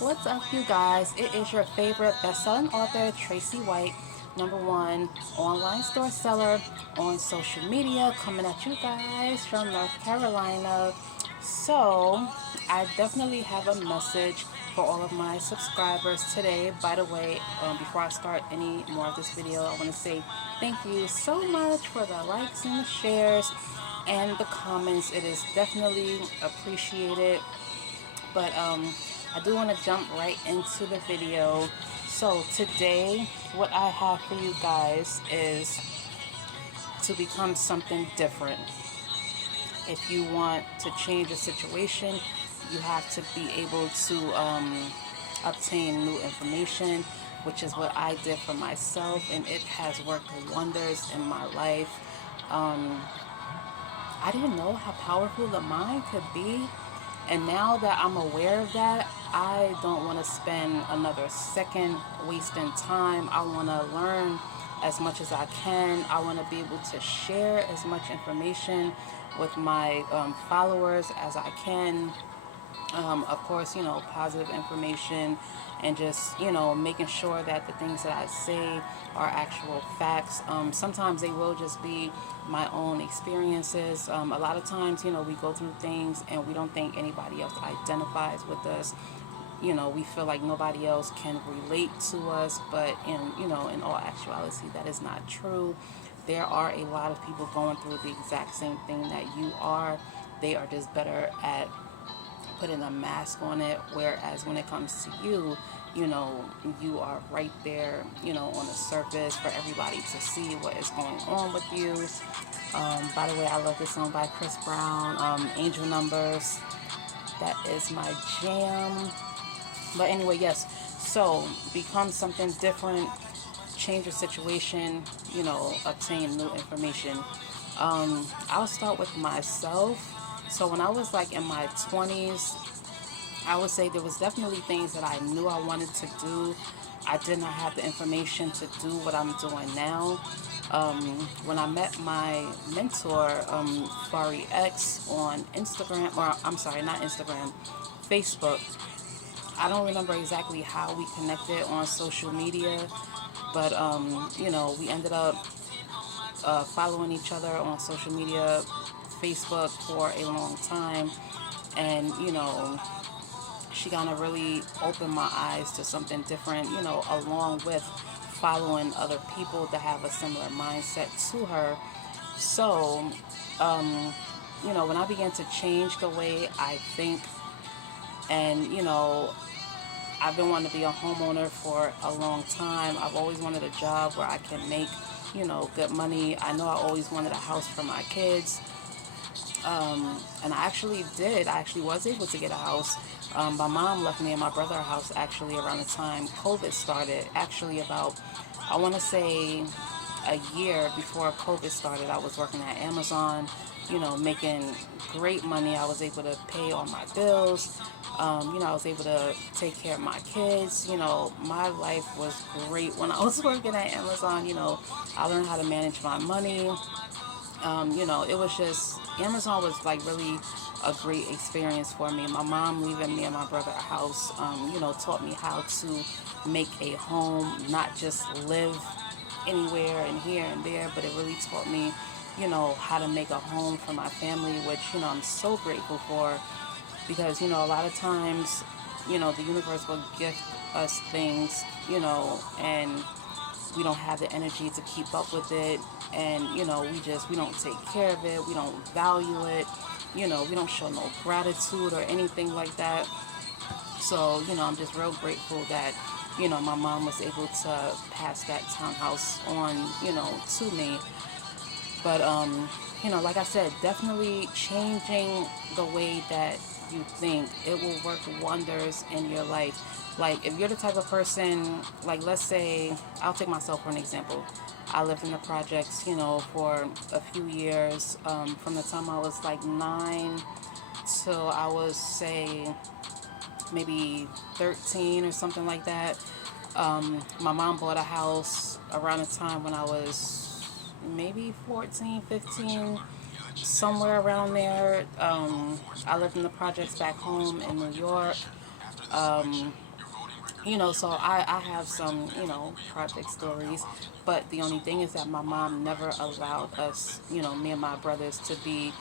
What's up, you guys? It is your favorite best-selling author, Tracy White, #1 online store seller on social media, coming at you guys from North Carolina. So, I definitely have a message for all of my subscribers today. By the way, before I start any more of this video, I want to say thank you so much for the likes and the shares and the comments. It is definitely appreciated. But I do want to jump right into the video. So today, what I have for you guys is to become something different. If you want to change a situation, you have to be able to obtain new information, which is what I did for myself, and it has worked wonders in my life. Um, I didn't know how powerful the mind could be. And now that I'm aware of that, I don't want to spend another second wasting time. I want to learn as much as I can. I want to be able to share as much information with my followers as I can. Of course, positive information and just, making sure that the things that I say are actual facts. Sometimes they will just be my own experiences. A lot of times, we go through things and we don't think anybody else identifies with us. We feel like nobody else can relate to us, but in all actuality, that is not true. There are a lot of people going through the exact same thing that you are. They are just better at putting a mask on it, whereas when it comes to you, you are right there, on the surface for everybody to see what is going on with you. By the way, I love this song by Chris Brown, Angel Numbers. That is my jam. But anyway, yes, so become something different, change your situation, obtain new information. I'll start with myself. So when I was like in my 20s, I would say there was definitely things that I knew I wanted to do. I did not have the information to do what I'm doing now. When I met my mentor, Fari X, on Instagram, or I'm sorry, not Instagram, Facebook. I don't remember exactly how we connected on social media, but we ended up following each other on social media, Facebook, for a long time. And, she kind of really opened my eyes to something different, along with following other people that have a similar mindset to her. So, when I began to change the way I think, and, I've been wanting to be a homeowner for a long time. I've always wanted a job where I can make, good money. I know I always wanted a house for my kids. And I actually did. I actually was able to get a house. My mom left me and my brother a house actually around the time COVID started. Actually, about, I want to say, a year before COVID started, I was working at Amazon, making great money. I was able to pay all my bills. I was able to take care of my kids. My life was great when I was working at Amazon. I learned how to manage my money. It was just, Amazon was like really a great experience for me. My mom leaving me and my brother a house, taught me how to make a home, not just live anywhere and here and there, but it really taught me, how to make a home for my family, which, I'm so grateful for, because, a lot of times, the universe will gift us things, and we don't have the energy to keep up with it, and we don't take care of it, we don't value it, we don't show no gratitude or anything like that. So I'm just real grateful that my mom was able to pass that townhouse on, to me. But like I said, definitely changing the way that you think, it will work wonders in your life. Like, if you're the type of person, like, let's say, I'll take myself for an example. I lived in the projects, for a few years, from the time I was like 9 till I was, say, maybe 13 or something like that. My mom bought a house around the time when I was maybe 14, 15, somewhere around there. I lived in the projects back home in New York. So I have some, project stories, but the only thing is that my mom never allowed us, me and my brothers, to be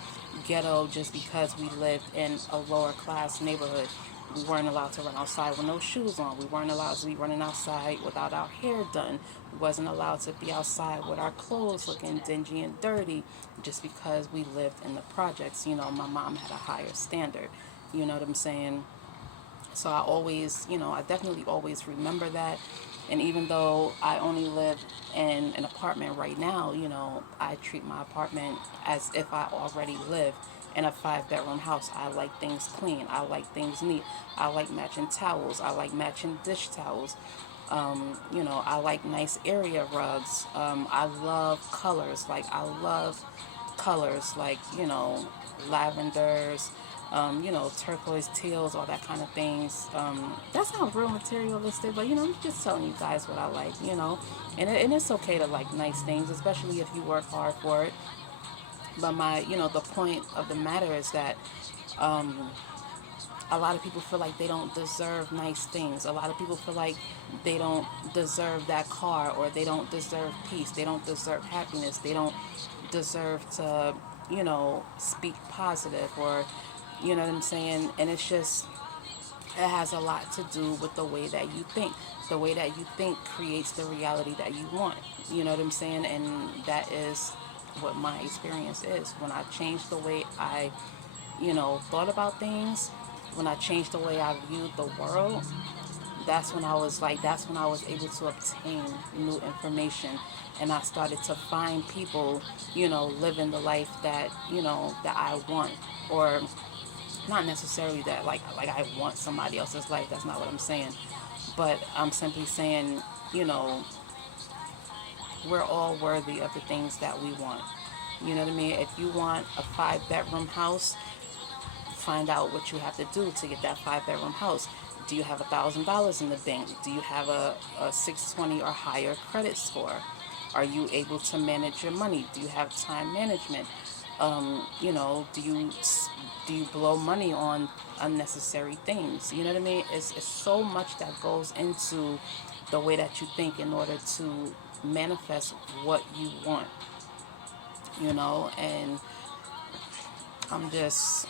ghetto just because we lived in a lower class neighborhood. We weren't allowed to run outside with no shoes on. We weren't allowed to be running outside without our hair done. We wasn't allowed to be outside with our clothes looking dingy and dirty just because we lived in the projects. My mom had a higher standard. You know what I'm saying? So I always, I definitely always remember that. And even though I only live in an apartment right now, I treat my apartment as if I already live in a 5 bedroom house. I like things clean. I like things neat. I like matching towels. I like matching dish towels. I like nice area rugs. I love colors. Like, I love colors like, lavenders, turquoise teals, all that kind of things. That sounds real materialistic, but, I'm just telling you guys what I like, and it's okay to like nice things, especially if you work hard for it. But the point of the matter is that, um, a lot of people feel like they don't deserve nice things. A lot of people feel like they don't deserve that car, or they don't deserve peace. They don't deserve happiness. They don't deserve to, speak positive, or, you know what I'm saying? And it's just, it has a lot to do with the way that you think. The way that you think creates the reality that you want. You know what I'm saying? And that is what my experience is. When I changed the way I, thought about things, when I changed the way I viewed the world, that's when I was able to obtain new information. And I started to find people, living the life that, that I want. Or not necessarily that like I want somebody else's life. That's not what I'm saying. But I'm simply saying, you know, we're all worthy of the things that we want. You know what I mean? If you want a 5 bedroom house, find out what you have to do to get that 5 bedroom house. Do you have $1,000 in the bank? Do you have a 620 or higher credit score? Are you able to manage your money? Do you have time management? Do you blow money on unnecessary things? You know what I mean? It's so much that goes into the way that you think in order to manifest what you want. And I'm just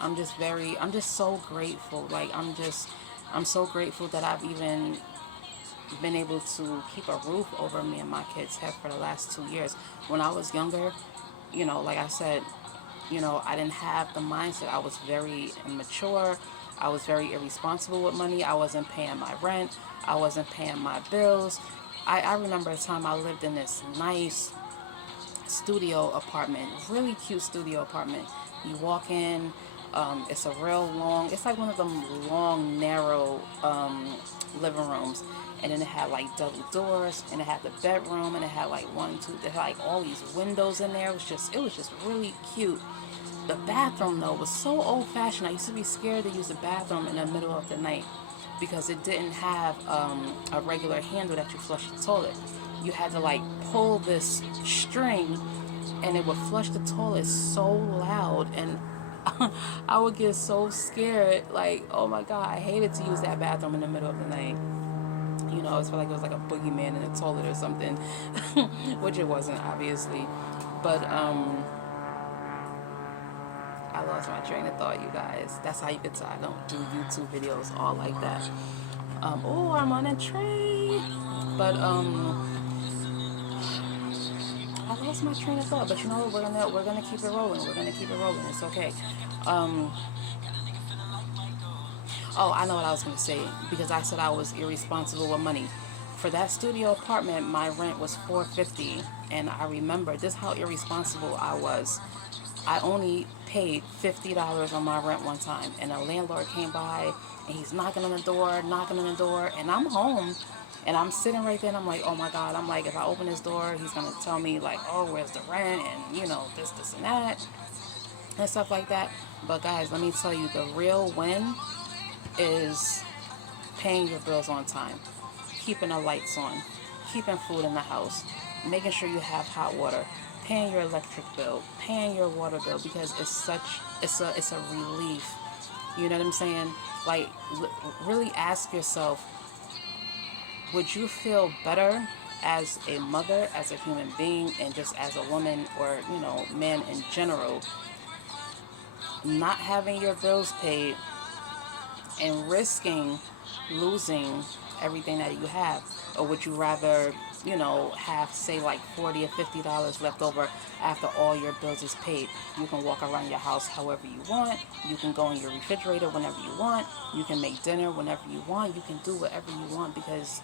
I'm just so grateful. Like, I'm so grateful that I've even been able to keep a roof over me and my kids' head for the last 2 years. When I was younger, like I said, I didn't have the mindset. I was very immature. I was very irresponsible with money. I wasn't paying my rent. I wasn't paying my bills. I remember a time I lived in this nice studio apartment, really cute studio apartment. You walk in, it's a real long, it's like one of them long, narrow living rooms. And then it had like double doors, and it had the bedroom, and it had like one, two, it had like all these windows in there. It was just really cute. The bathroom though was so old fashioned. I used to be scared to use the bathroom in the middle of the night because it didn't have a regular handle that you flush the toilet. You had to like pull this string, and it would flush the toilet so loud, and I would get so scared. Like, oh my god, I hated to use that bathroom in the middle of the night. I always felt like it was like a boogeyman in the toilet or something, which it wasn't, obviously. But I lost my train of thought, you guys. That's how you could tell I don't do YouTube videos all like that. Oh, I'm on a train. But I lost my train of thought. But you know what? We're gonna keep it rolling. We're gonna keep it rolling. It's okay. Um, oh, I know what I was gonna say, because I said I was irresponsible with money. For that studio apartment, my rent was $450, and I remember this how irresponsible I was. I only paid $50 on my rent one time, and a landlord came by, and he's knocking on the door, and I'm home, and I'm sitting right there, and I'm like, oh my god, I'm like, if I open this door, he's gonna tell me like, oh, where's the rent, and this, and that, and stuff like that. But guys, let me tell you, the real win is paying your bills on time, keeping the lights on, keeping food in the house, making sure you have hot water, paying your electric bill, paying your water bill, because it's a relief. You know what I'm saying? Like, really ask yourself, would you feel better as a mother, as a human being, and just as a woman, or man in general, not having your bills paid and risking losing everything that you have? Or would you rather, have, say, like $40 or $50 left over after all your bills is paid? You can walk around your house however you want. You can go in your refrigerator whenever you want. You can make dinner whenever you want. You can do whatever you want because,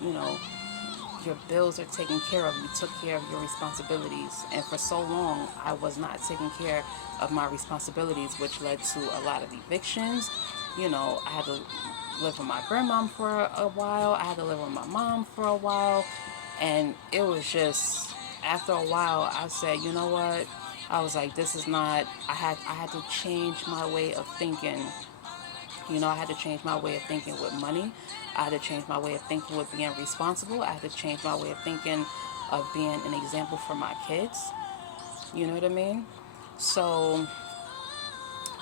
your bills are taken care of. You took care of your responsibilities. And for so long, I was not taking care of my responsibilities, which led to a lot of evictions. I had to live with my grandmom for a while. I had to live with my mom for a while. And it was just, after a while, I said, you know what? I was like, this is not, I had to change my way of thinking. I had to change my way of thinking with money. I had to change my way of thinking with being responsible. I had to change my way of thinking of being an example for my kids. You know what I mean? So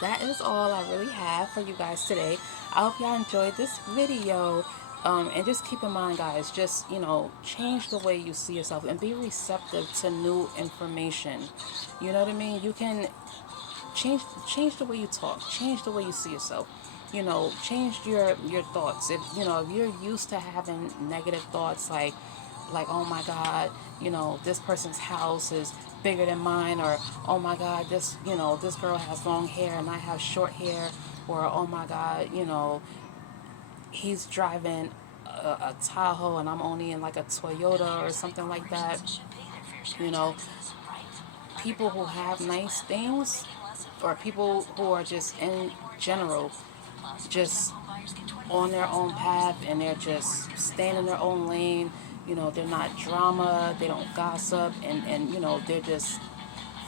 that is all I really have for you guys today. I hope y'all enjoyed this video. And just keep in mind, guys, just, change the way you see yourself and be receptive to new information. You know what I mean? You can change the way you talk, change the way you see yourself. Change your thoughts. If you're used to having negative thoughts, like, oh my God, this person's house is bigger than mine, or oh my God, this girl has long hair and I have short hair, or oh my God, he's driving a Tahoe and I'm only in like a Toyota or something like that. You know, people who have nice things, or people who are just in general just on their own path and they're just staying in their own lane. They're not drama, they don't gossip, and they're just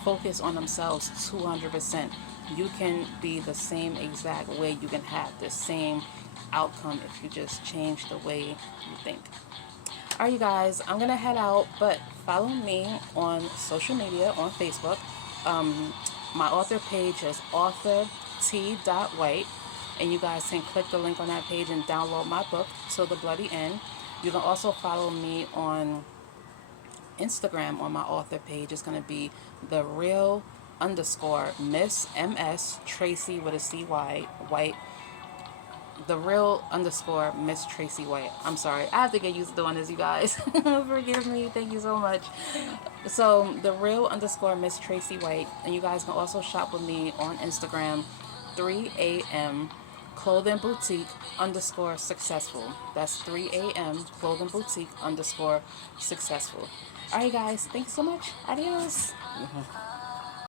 focused on themselves 200%. You can be the same exact way. You can have the same outcome if you just change the way you think. Alright, you guys, I'm gonna head out, but follow me on social media, on Facebook. My author page is author T.White, and you guys can click the link on that page and download my book, Till the Bloody End. You can also follow me on Instagram on my author page. It's going to be the real underscore Miss MS Tracy with a CY White. The real underscore Miss Tracy White. I'm sorry. I have to get used to doing this, you guys. Forgive me. Thank you so much. So, the real underscore Miss Tracy White. And you guys can also shop with me on Instagram, 3am Clothing Boutique underscore successful. That's 3am Clothing Boutique underscore successful. Alright, guys. Thanks so much. Adios.